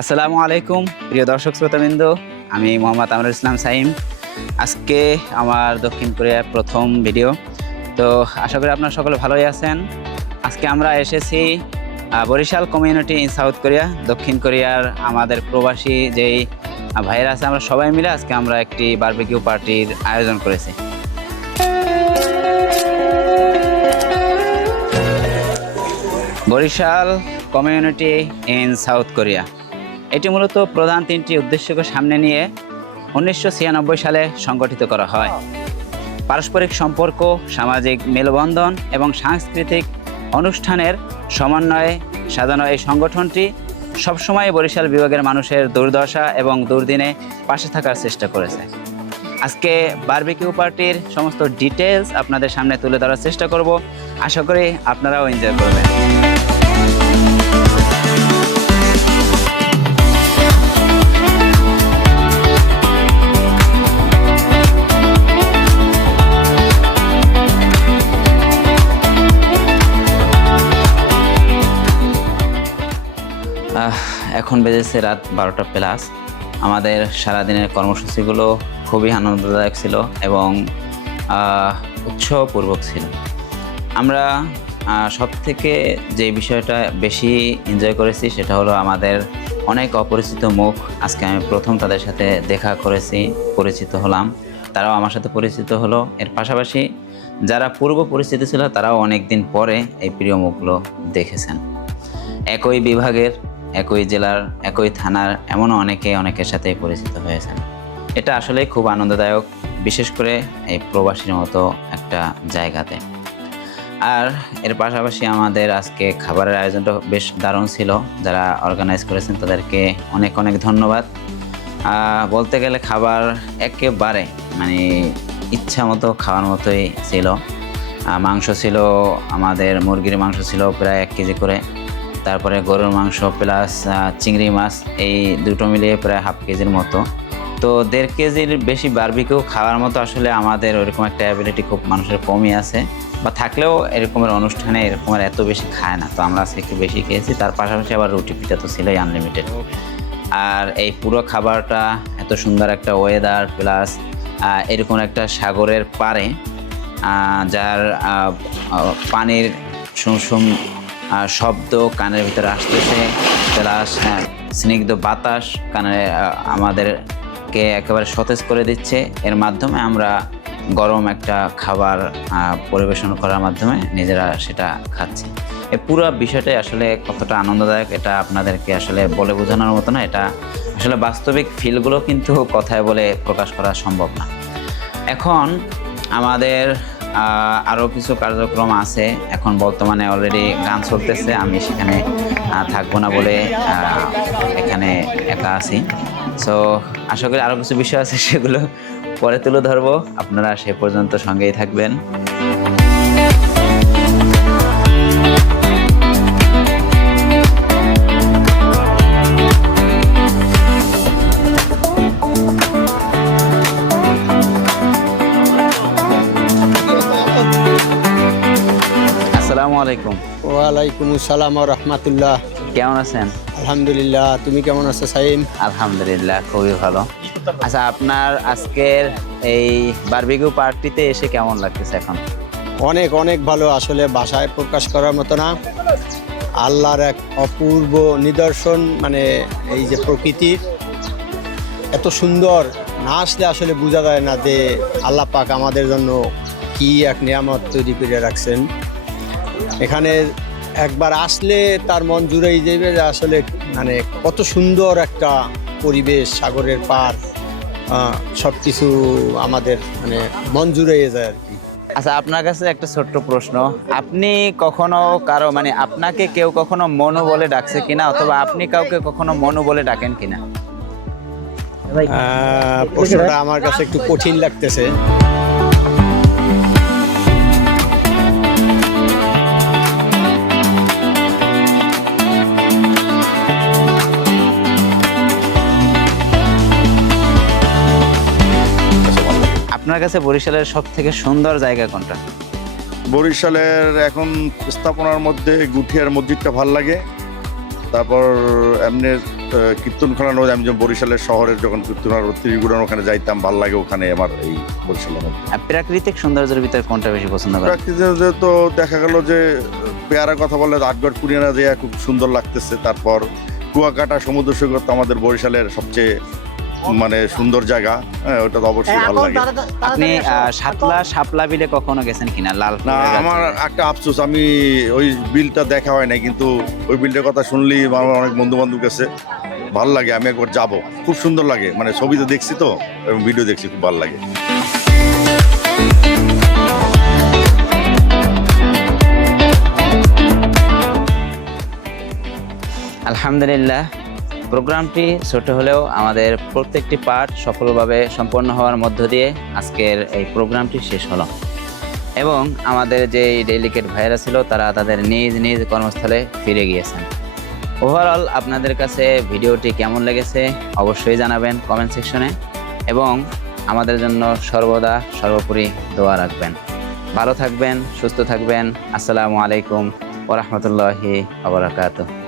আসসালামু আলাইকুম প্রিয় দর্শক শ্রোতাবৃন্দ, আমি মোহাম্মদ আমরুল ইসলাম সাইম। আজকে আমার দক্ষিণ কোরিয়ার প্রথম ভিডিও। তো আশা করি আপনারা সকলে ভালোই আছেন। আজকে আমরা এসেছি Barishal community in South Korea, দক্ষিণ কোরিয়ার আমাদের প্রবাসী যেই ভাইয়েরা আছে, আমরা সবাই মিলে আজকে আমরা একটি বারবিকিউ পার্টির আয়োজন করেছি। Barishal community in South Korea এটি মূলত প্রধান তিনটি উদ্দেশ্যকে সামনে নিয়ে 1996 সালে সংগঠিত করা হয়। পারস্পরিক সম্পর্ক, সামাজিক মেলবন্ধন এবং সাংস্কৃতিক অনুষ্ঠানের সমন্বয়ে সাজানো এই সংগঠনটি সবসময় বরিশাল বিভাগের মানুষের দুর্দশা এবং দুর্দিনে পাশে থাকার চেষ্টা করেছে। আজকে বারবিকিউ পার্টির সমস্ত ডিটেলস আপনাদের সামনে তুলে ধরার চেষ্টা করব। আশা করি আপনারাও এনজয় করবেন। এখন বেজেছে রাত 12টা প্লাস। আমাদের সারাদিনের কর্মসূচিগুলো খুবই আনন্দদায়ক ছিল এবং উৎসাহপূর্বক ছিল। আমরা সব থেকে যে বিষয়টা বেশি এনজয় করেছি সেটা হলো আমাদের অনেক অপরিচিত মুখ। আজকে আমি প্রথম তাদের সাথে দেখা করেছি, পরিচিত হলাম, তারাও আমার সাথে পরিচিত হলো। এর পাশাপাশি যারা পূর্ব পরিচিত ছিল তারাও অনেক দিন পরে এই প্রিয় মুখগুলো দেখেছেন। একই বিভাগের, একই জেলার, একই থানার এমনও অনেকের সাথে পরিচিত হয়েছেন। এটা আসলে খুব আনন্দদায়ক, বিশেষ করে এই প্রবাসীর মতো একটা জায়গাতে। আর এর পাশাপাশি আমাদের আজকে খাবারের আয়োজনটা বেশ দারুণ ছিল। যারা অর্গানাইজ করেছেন তাদেরকে অনেক ধন্যবাদ। বলতে গেলে খাবার একেবারে ইচ্ছা মতো খাওয়ার মতোই ছিল। মাংস ছিল, আমাদের মুরগির মাংস ছিল প্রায় 1 কেজি করে, তারপরে গরুর মাংস প্লাস চিংড়ি মাছ, এই দুটো মিলিয়ে প্রায় 1/2 কেজির মতো। তো 1.5 কেজির বেশি বারবিকিউ খাওয়ার মতো আসলে আমাদের ওইরকম একটা অ্যাবিলিটি খুব মানুষের কমই আছে, বা থাকলেও এরকমের অনুষ্ঠানে এরকমের এত বেশি খায় না। তো আমরা আজকে একটু বেশি খেয়েছি। তার পাশাপাশি আবার রুটি পিঠা তো ছিলই আনলিমিটেড। আর এই পুরো খাবারটা এত সুন্দর একটা ওয়েদার প্লাস এরকম একটা সাগরের পাড়ে, যার পানির সুমসুম শব্দ কানের ভিতরে আসতেছে, প্লাস স্নিগ্ধ বাতাস কানে আমাদেরকে একেবারে সতেজ করে দিচ্ছে। এর মাধ্যমে আমরা গরম একটা খাবার পরিবেশন করার মাধ্যমে নিজেরা সেটা খাচ্ছি। এই পুরো বিষয়টাই আসলে কতটা আনন্দদায়ক এটা আপনাদেরকে আসলে বলে বোঝানোর মতো না। এটা আসলে বাস্তবিক ফিলগুলো কিন্তু কথায় বলে প্রকাশ করা সম্ভব না। এখন আমাদের আরও কিছু কার্যক্রম আছে। এখন বর্তমানে অলরেডি গান চলতেছে, আমি সেখানে থাকবো না বলে এখানে একা আছি। সো আশা করি আরও কিছু বিষয় আছে, সেগুলো পরে তুলে ধরবো। আপনারা সে পর্যন্ত সঙ্গেই থাকবেন। আসসালামু আলাইকুম। ওয়ালাইকুম আসসালাম ওয়া রাহমাতুল্লাহ। কেমন আছেন? আলহামদুলিল্লাহ, তুমি কেমন আছো সাইম? আলহামদুলিল্লাহ, খুবই ভালো। আচ্ছা, আপনার আজকের এই বারবিকিউ পার্টিতে এসে কেমন লাগতেছে এখন? অনেক ভালো, আসলে ভাষায় প্রকাশ করার মতো না। আল্লাহর এক অপূর্ব নিদর্শন, এই যে প্রকৃতির এত সুন্দর, না আসলে আসলে বোঝা যায় না যে আল্লাহ পাক আমাদের জন্য কি এক নিয়ামত তৈরি করে রাখছেন। এখানে একবার আসলে তার মন জুড়েই যাবে যে আসলে কত সুন্দর একটা পরিবেশ, সাগরের পার, সব কিছু আমাদের মন জুড়িয়ে যায় আর কি। আচ্ছা, আপনার কাছে একটা ছোট্ট প্রশ্ন, আপনি কখনো কারো আপনাকে কেউ কখনো মনু বলে ডাকছে কিনা, অথবা আপনি কাউকে কখনো মনু বলে ডাকেন কিনা? প্রশ্নটা আমার কাছে একটু কঠিন লাগতেছে। আপনার কাছে বরিশালের সব থেকে সুন্দর জায়গা কোনটা? বরিশালের এখন স্থাপনার মধ্যে গুঠিয়ার মসজিদটা ভাল লাগে। তারপর এমনি কীর্তনখোলা নদী, আমি যখন বরিশালের শহরের যখন কীর্তনখোলা ত্রিগুড়ার ওখানে যাইতাম, ভালো লাগে ওখানে আমার এই বরিশালের মধ্যে। প্রাকৃতিক সৌন্দর্যের ভিতরে কোনটা বেশি পছন্দ করেন? প্রাকৃতিক তো দেখা গেল যে পেয়ারা কথা বললে আটগড় কুড়িয়ানা যে খুব সুন্দর লাগতেছে। তারপর কুয়াকাটা সমুদ্র সৈকত তো আমাদের বরিশালের সবচেয়ে মানে সুন্দর জায়গা, হ্যাঁ ওটা তো অবশ্যই ভালো লাগে। আপনি শাপলা বিলে কখনো গেছেন কিনা? লাল না, আমার একটা আফসোস, আমি ওই বিলটা দেখা হয় নাই, কিন্তু ওই বিলটার কথা শুনলেই আমার অনেক বন্ধু বান্ধব গেছে, ভালো লাগে, আমি একবার যাব, খুব সুন্দর লাগে, মানে ছবিতে দেখছি তো এবং ভিডিও দেখছি, খুব ভালো লাগে। আলহামদুলিল্লাহ, প্রোগ্রামটি ছোট হলেও আমাদের প্রত্যেকটি পার্ট সফলভাবে সম্পন্ন হওয়ার মধ্য দিয়ে আজকের এই প্রোগ্রামটি শেষ হলো এবং আমাদের যে ডেলিগেট ভাইয়েরা ছিল তারা তাদের নিজ নিজ কর্মস্থলে ফিরে গিয়েছেন। ওভারঅল আপনাদের কাছে ভিডিওটি কেমন লেগেছে অবশ্যই জানাবেন কমেন্ট সেকশনে এবং আমাদের জন্য সর্বদা সর্বোপরি দোয়া রাখবেন। ভালো থাকবেন, সুস্থ থাকবেন। আসসালামু আলাইকুম ওয়া রাহমাতুল্লাহি ওয়া বারাকাতুহু।